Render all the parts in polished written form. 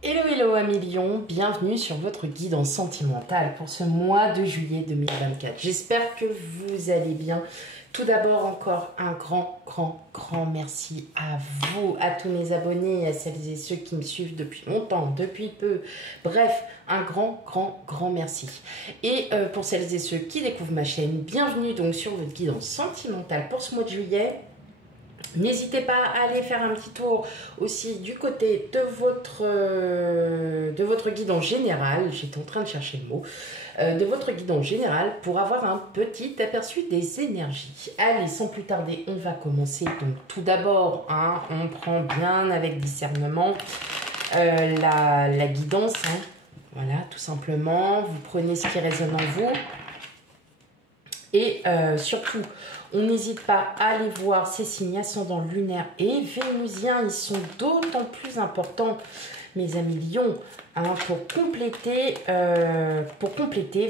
Hello hello amis Lion, bienvenue sur votre guidance sentimentale pour ce mois de juillet 2024. J'espère que vous allez bien. Tout d'abord encore un grand merci à vous, à tous mes abonnés, à celles et ceux qui me suivent depuis longtemps, depuis peu. Bref, un grand merci. Et pour celles et ceux qui découvrent ma chaîne, bienvenue donc sur votre guidance sentimentale pour ce mois de juillet. N'hésitez pas à aller faire un petit tour aussi du côté de votre guidance générale. J'étais en train de chercher le mot. De votre guidance générale pour avoir un petit aperçu des énergies. Allez, sans plus tarder, on va commencer. Donc tout d'abord, on prend bien avec discernement la guidance. Voilà, tout simplement. Vous prenez ce qui résonne en vous. Et surtout, on n'hésite pas à aller voir ces signes ascendants lunaires et vénusiens. Ils sont d'autant plus importants, mes amis Lions, pour compléter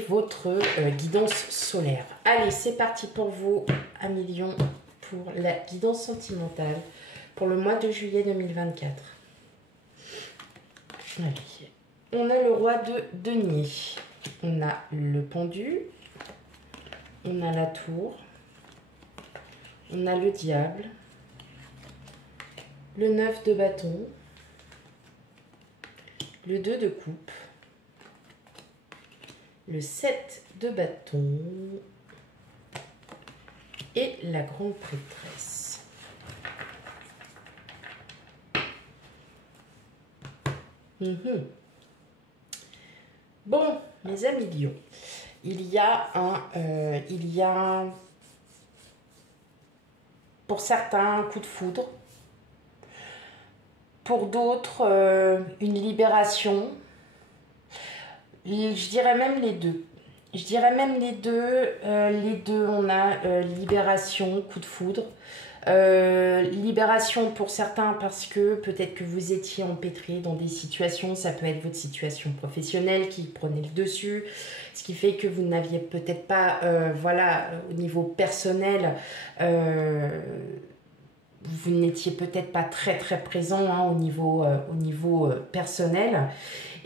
votre guidance solaire. Allez, c'est parti pour vous, amis Lions, pour la guidance sentimentale pour le mois de juillet 2024. Allez. On a le roi de denier, on a le pendu, on a la tour, on a le diable, le 9 de bâton, le 2 de coupe, le 7 de bâton et la grande prêtresse. Bon, mes amis Lions, il y a pour certains un coup de foudre, pour d'autres une libération. Je dirais même les deux. Les deux, on a libération, coup de foudre. Libération pour certains parce que peut-être que vous étiez empêtré dans des situations, ça peut être votre situation professionnelle qui prenait le dessus, ce qui fait que vous n'aviez peut-être pas, au niveau personnel, vous n'étiez peut-être pas très présent au niveau personnel.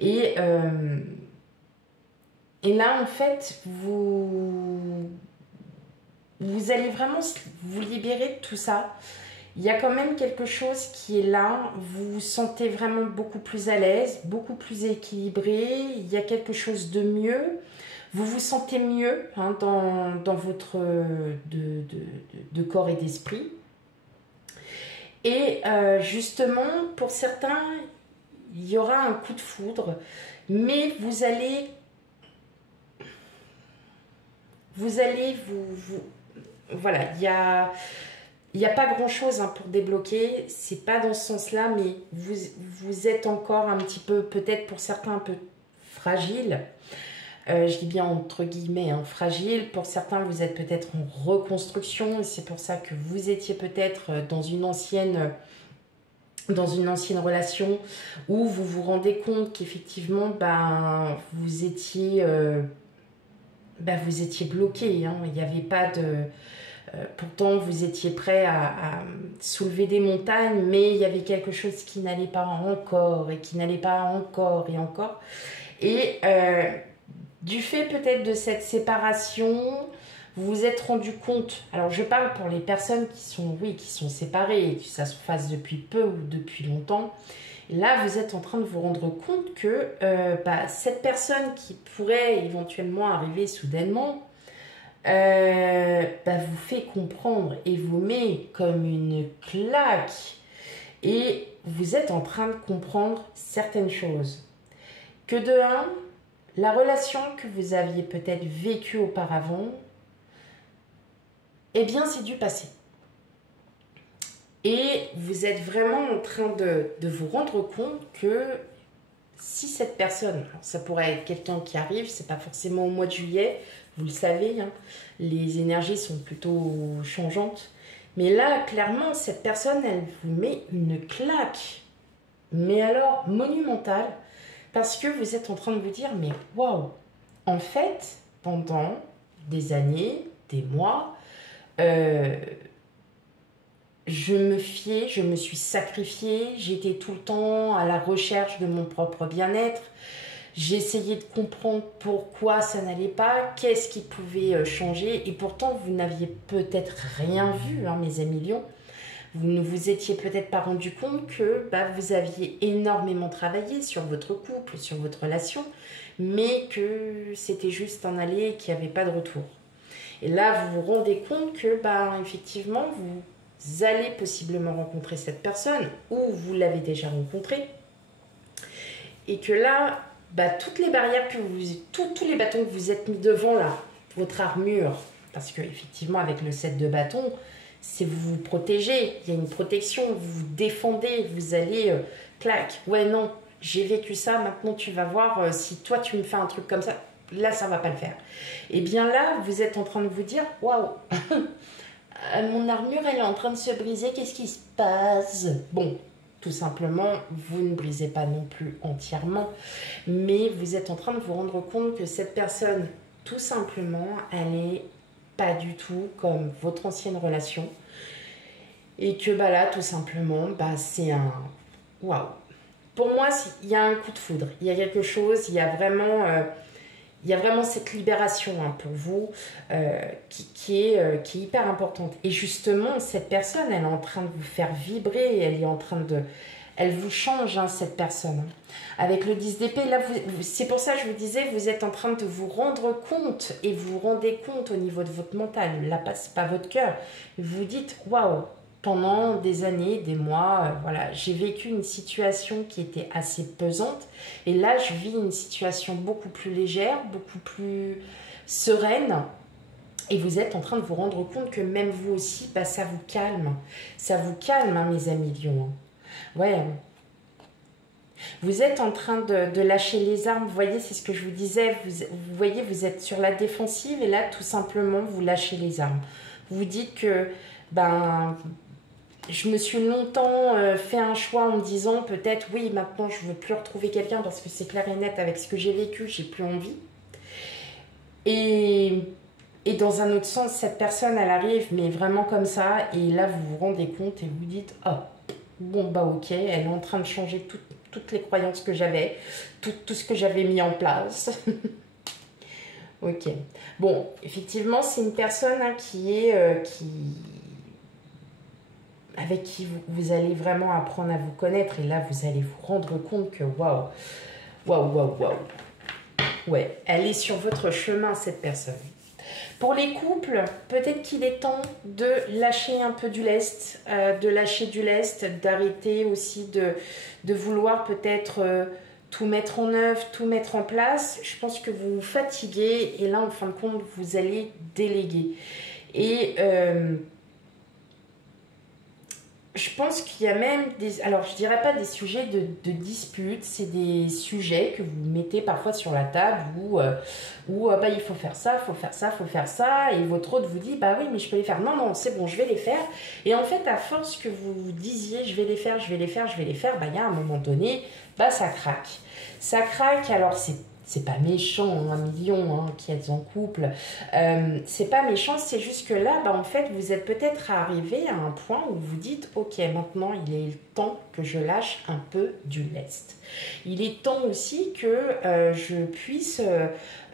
Et là, en fait, vous allez vraiment vous libérer de tout ça. Il y a quand même quelque chose qui est là. Vous vous sentez vraiment beaucoup plus à l'aise, beaucoup plus équilibré. Il y a quelque chose de mieux. Vous vous sentez mieux dans votre de corps et d'esprit. Et justement, pour certains, il y aura un coup de foudre, mais vous allez voilà, il y a pas grand-chose pour débloquer, c'est pas dans ce sens-là, mais vous êtes encore un petit peu, peut-être pour certains, un peu fragile. Je dis bien entre guillemets, fragile. Pour certains, vous êtes peut-être en reconstruction, et c'est pour ça que vous étiez peut-être dans une ancienne relation où vous vous rendez compte qu'effectivement, vous étiez bloqué. Il n'y avait pas de... pourtant, vous étiez prêt à soulever des montagnes, mais il y avait quelque chose qui n'allait pas encore, et qui n'allait pas encore, et encore. Et du fait peut-être de cette séparation, vous vous êtes rendu compte, alors je parle pour les personnes qui sont séparées, et que ça se fasse depuis peu ou depuis longtemps. Là, vous êtes en train de vous rendre compte que cette personne qui pourrait éventuellement arriver soudainement vous fait comprendre et vous met comme une claque. Et vous êtes en train de comprendre certaines choses. Que de un, la relation que vous aviez peut-être vécue auparavant, eh bien, c'est du passé. Et vous êtes vraiment en train de vous rendre compte que si cette personne, ça pourrait être quelqu'un qui arrive, c'est pas forcément au mois de juillet, vous le savez, les énergies sont plutôt changeantes. Mais là, clairement, cette personne, elle vous met une claque, mais alors monumentale, parce que vous êtes en train de vous dire, mais waouh, en fait, pendant des années, des mois, je me fiais, je me suis sacrifiée, j'étais tout le temps à la recherche de mon propre bien-être. J'ai essayé de comprendre pourquoi ça n'allait pas, qu'est-ce qui pouvait changer. Et pourtant, vous n'aviez peut-être rien vu, hein, mes amis lions. Vous ne vous étiez peut-être pas rendu compte que vous aviez énormément travaillé sur votre couple, sur votre relation, mais que c'était juste un aller et qu'il n'y avait pas de retour. Et là, vous vous rendez compte que, effectivement, vous allez possiblement rencontrer cette personne ou vous l'avez déjà rencontrée. Et que là, toutes les barrières que tous les bâtons que vous êtes mis devant, là, votre armure, parce que effectivement, avec le 7 de bâton, c'est vous protéger, il y a une protection, vous vous défendez, vous allez, clac, ouais, non, j'ai vécu ça, maintenant tu vas voir, si toi tu me fais un truc comme ça, là ça va pas le faire. Et bien là, vous êtes en train de vous dire, waouh, mon armure elle est en train de se briser, qu'est-ce qui se passe? Bon, tout simplement, vous ne brisez pas non plus entièrement, mais vous êtes en train de vous rendre compte que cette personne, tout simplement, elle est pas du tout comme votre ancienne relation, et que là, tout simplement, c'est un waouh. Pour moi, il y a un coup de foudre, il y a quelque chose, il y a vraiment cette libération, hein, pour vous, qui est hyper importante. Et justement, cette personne, elle est en train de vous faire vibrer, elle vous change, hein, cette personne. Avec le 10 d'épée, là, c'est pour ça que je vous disais, vous êtes en train de vous rendre compte, et vous vous rendez compte au niveau de votre mental, là, c'est pas votre cœur. Vous vous dites, waouh, pendant des années, des mois, voilà, j'ai vécu une situation qui était assez pesante, et là, je vis une situation beaucoup plus légère, beaucoup plus sereine, et vous êtes en train de vous rendre compte que même vous aussi, ça vous calme. Ça vous calme, hein, mes amis lions. Ouais. Vous êtes en train de lâcher les armes. Vous voyez, c'est ce que je vous disais. Vous voyez, vous êtes sur la défensive et là, tout simplement, vous lâchez les armes. Vous vous dites que, je me suis longtemps fait un choix en me disant peut-être, oui, maintenant, je ne veux plus retrouver quelqu'un parce que c'est clair et net avec ce que j'ai vécu, j'ai plus envie. Et dans un autre sens, cette personne, elle arrive, mais vraiment comme ça. Et là, vous vous rendez compte et vous dites, oh, bon, ok, elle est en train de changer toutes les croyances que j'avais, tout ce que j'avais mis en place. Ok. Bon, effectivement, c'est une personne, hein, avec qui vous allez vraiment apprendre à vous connaître. Et là, vous allez vous rendre compte que, waouh, waouh, waouh, waouh. Ouais, elle est sur votre chemin, cette personne. Pour les couples, peut-être qu'il est temps de lâcher un peu du lest, d'arrêter aussi de vouloir peut-être tout mettre en œuvre, tout mettre en place. Je pense que vous vous fatiguez et là, en fin de compte, vous allez déléguer. Et je pense qu'il y a même des... Alors, je dirais pas des sujets de dispute, c'est des sujets que vous mettez parfois sur la table où il faut faire ça, il faut faire ça, il faut faire ça. Et votre autre vous dit, oui, mais je peux les faire. Non, non, c'est bon, je vais les faire. Et en fait, à force que vous vous disiez, je vais les faire, je vais les faire, je vais les faire, il y a un moment donné, ça craque. Ça craque, alors c'est pas méchant, un million, hein, qui êtes en couple. C'est pas méchant, c'est juste que là, en fait, vous êtes peut-être arrivé à un point où vous dites, ok, maintenant, il est temps que je lâche un peu du lest. Il est temps aussi que je puisse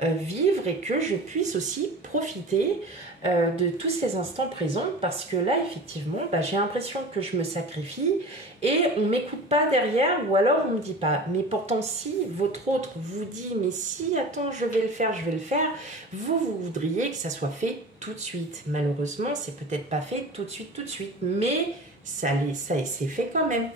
vivre et que je puisse aussi profiter de tous ces instants présents, parce que là, effectivement, j'ai l'impression que je me sacrifie et on ne m'écoute pas derrière, ou alors on ne me dit pas. Mais pourtant, si votre autre vous dit, mais si, attends, je vais le faire, vous voudriez que ça soit fait tout de suite. Malheureusement, c'est peut-être pas fait tout de suite, mais ça c'est fait quand même.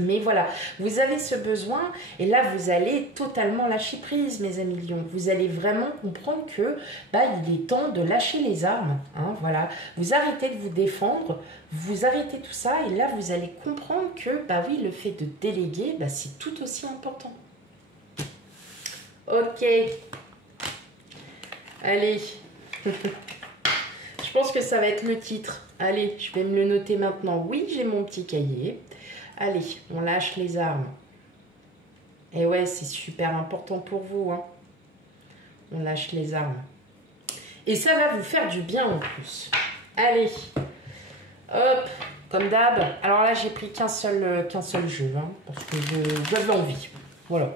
Mais voilà, vous avez ce besoin et là, vous allez totalement lâcher prise, mes amis lions. Vous allez vraiment comprendre que il est temps de lâcher les armes. Hein, voilà. Vous arrêtez de vous défendre, vous arrêtez tout ça et là, vous allez comprendre que, oui, le fait de déléguer, c'est tout aussi important. Ok. Allez. Je pense que ça va être le titre. Allez, je vais me le noter maintenant. Oui, j'ai mon petit cahier. Allez, on lâche les armes. Et ouais, c'est super important pour vous. Hein. On lâche les armes. Et ça va vous faire du bien en plus. Allez, hop, comme d'hab. Alors là, j'ai pris qu'un seul jeu, hein, parce que j'avais envie. Voilà.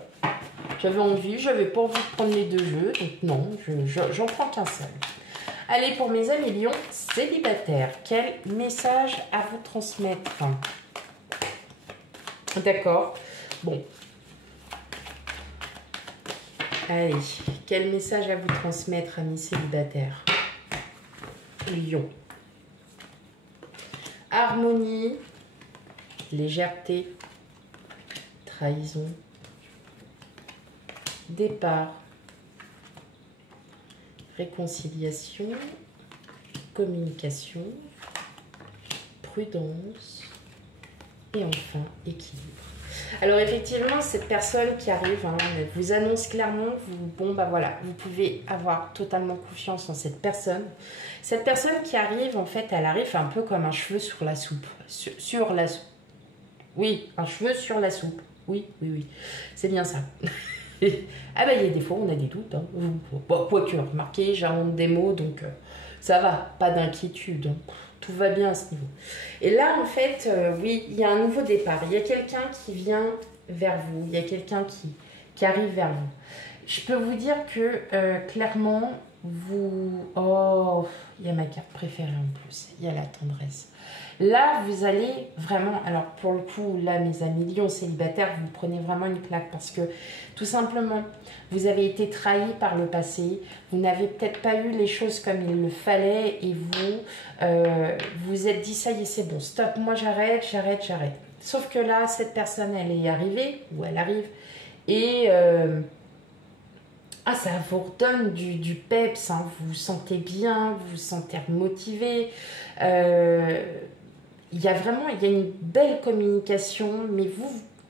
J'avais envie, j'avais pas envie de prendre les deux jeux, donc non, j'en prends qu'un seul. Allez, pour mes amis lions célibataires, quel message à vous transmettre? D'accord. Bon. Allez, quel message à vous transmettre, amis célibataires? Lion. Harmonie, légèreté, trahison, départ, réconciliation, communication, prudence et enfin équilibre. Alors effectivement, cette personne qui arrive, hein, elle vous annonce clairement, bon bah voilà, vous pouvez avoir totalement confiance en cette personne. Cette personne qui arrive, en fait, elle arrive un peu comme un cheveu sur la soupe. Sur la soupe. Oui, un cheveu sur la soupe. Oui, oui, oui. C'est bien ça. Ah bah il y a des fois, on a des doutes. Hein. Bon, quoique, remarquez, j'invente des mots, donc ça va, pas d'inquiétude. Hein. Tout va bien à ce niveau. Et là, en fait, oui, il y a un nouveau départ. Il y a quelqu'un qui vient vers vous. Il y a quelqu'un qui arrive vers vous. Je peux vous dire que, clairement, vous... Oh, il y a ma carte préférée en plus. Il y a la tendresse. Là, vous allez vraiment... Alors, pour le coup, là, mes amis lions célibataires, vous prenez vraiment une claque parce que, tout simplement, vous avez été trahi par le passé. Vous n'avez peut-être pas eu les choses comme il le fallait et vous êtes dit, ça y est, c'est bon, stop, moi j'arrête. Sauf que là, cette personne, elle est arrivée, ou elle arrive, et... ça vous redonne du peps, hein. Vous vous sentez bien, vous vous sentez motivé. Il y a une belle communication, mais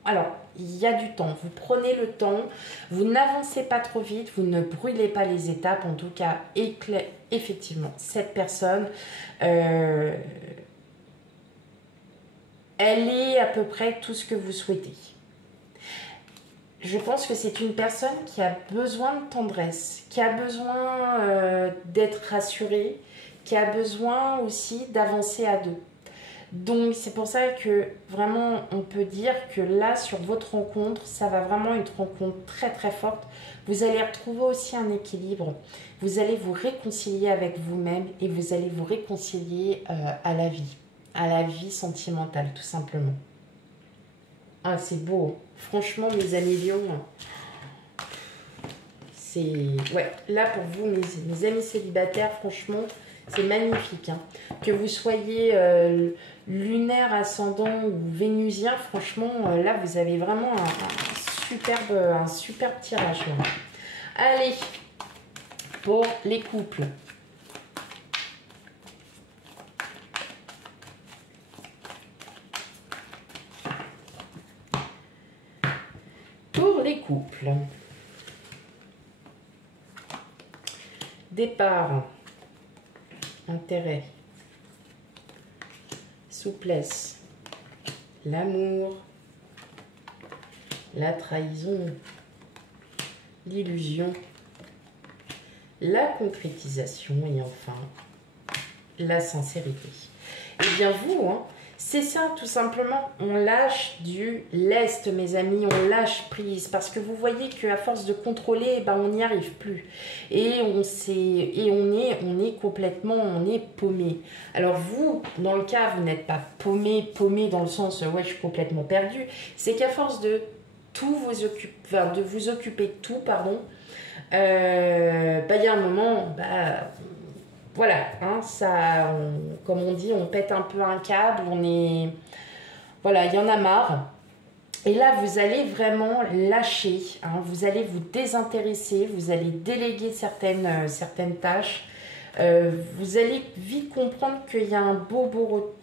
alors, il y a du temps. Vous prenez le temps, vous n'avancez pas trop vite, vous ne brûlez pas les étapes. En tout cas, effectivement, cette personne, elle est à peu près tout ce que vous souhaitez. Je pense que c'est une personne qui a besoin de tendresse, qui a besoin d'être rassurée, qui a besoin aussi d'avancer à deux. Donc, c'est pour ça que vraiment, on peut dire que là, sur votre rencontre, ça va vraiment être une rencontre très très forte. Vous allez retrouver aussi un équilibre. Vous allez vous réconcilier avec vous-même et vous allez vous réconcilier à la vie sentimentale, tout simplement. Ah, c'est beau. Franchement, mes amis lions, c'est... Ouais, là, pour vous, mes amis célibataires, franchement, c'est magnifique. Hein. Que vous soyez lunaire, ascendant ou vénusien, franchement, là, vous avez vraiment un superbe tirage. Là. Allez, pour les couples. Pour les couples. Départ. Intérêt. Souplesse. L'amour. La trahison. L'illusion. La concrétisation et enfin la sincérité. Et bien vous, hein, c'est ça tout simplement, on lâche du lest mes amis, on lâche prise parce que vous voyez qu'à force de contrôler, ben, on n'y arrive plus et on est complètement, on est paumé. Alors vous, dans le cas, vous n'êtes pas paumé dans le sens ouais je suis complètement perdu, c'est qu'à force de tout vous occuper, enfin, de vous occuper de tout, pardon, il y a un moment, voilà, hein, comme on dit, on pète un peu un câble, voilà, il y en a marre. Et là, vous allez vraiment lâcher, hein, vous allez vous désintéresser, vous allez déléguer certaines tâches. Vous allez vite comprendre qu'il y a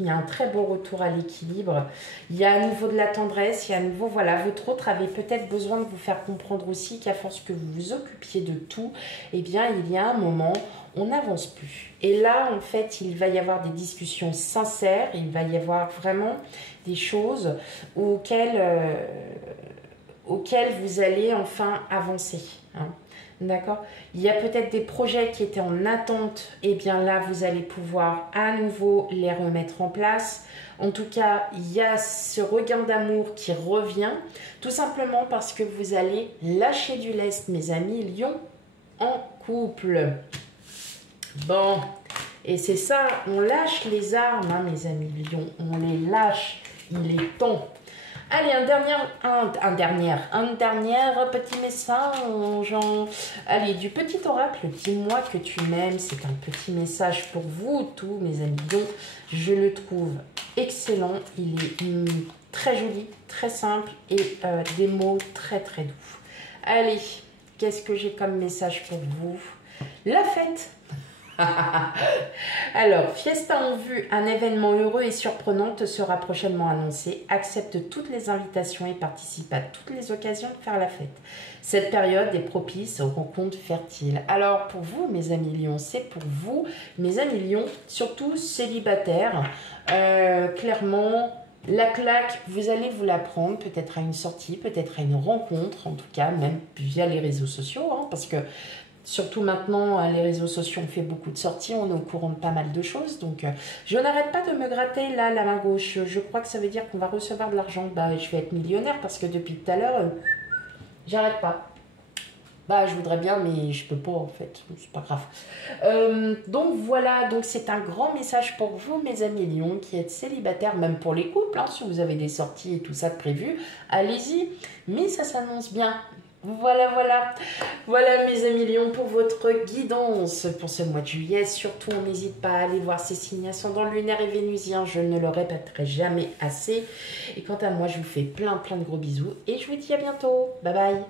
il y a un très beau retour à l'équilibre. Il y a à nouveau de la tendresse, il y a à nouveau, voilà, votre autre avait peut-être besoin de vous faire comprendre aussi qu'à force que vous vous occupiez de tout, eh bien, il y a un moment, on n'avance plus. Et là, en fait, il va y avoir des discussions sincères, il va y avoir vraiment des choses auxquelles vous allez enfin avancer, hein. D'accord. Il y a peut-être des projets qui étaient en attente. Et bien là, vous allez pouvoir à nouveau les remettre en place. En tout cas, il y a ce regain d'amour qui revient, tout simplement parce que vous allez lâcher du lest, mes amis lions, en couple. Bon, et c'est ça, on lâche les armes, hein, mes amis lions, on les lâche, il est temps. Allez, un dernier petit message. Allez, du petit oracle, dis-moi que tu m'aimes. C'est un petit message pour vous, tous mes amis lions. Je le trouve excellent. Il est très joli, très simple et des mots très très doux. Allez, qu'est-ce que j'ai comme message pour vous? La fête. Alors, fiesta en vue, un événement heureux et surprenant te sera prochainement annoncé. Accepte toutes les invitations et participe à toutes les occasions de faire la fête. Cette période est propice aux rencontres fertiles. Alors, pour vous, mes amis lions, c'est pour vous, mes amis lions, surtout célibataires. Clairement, la claque, vous allez vous la prendre, peut-être à une sortie, peut-être à une rencontre, en tout cas, même via les réseaux sociaux, hein, parce que surtout maintenant, les réseaux sociaux ont fait beaucoup de sorties, on est au courant de pas mal de choses. Donc, je n'arrête pas de me gratter là, la main gauche. Je crois que ça veut dire qu'on va recevoir de l'argent. Bah, je vais être millionnaire parce que depuis tout à l'heure, j'arrête pas. Bah, je voudrais bien, mais je peux pas en fait. C'est pas grave. Donc voilà, donc c'est un grand message pour vous, mes amis lions, qui êtes célibataires, même pour les couples. Hein, si vous avez des sorties et tout ça de prévu, allez-y. Mais ça s'annonce bien. Voilà mes amis lions pour votre guidance pour ce mois de juillet. Surtout, on n'hésite pas à aller voir ces signes ascendants lunaires et vénusiens. Je ne le répéterai jamais assez. Et quant à moi, je vous fais plein de gros bisous et je vous dis à bientôt. Bye bye.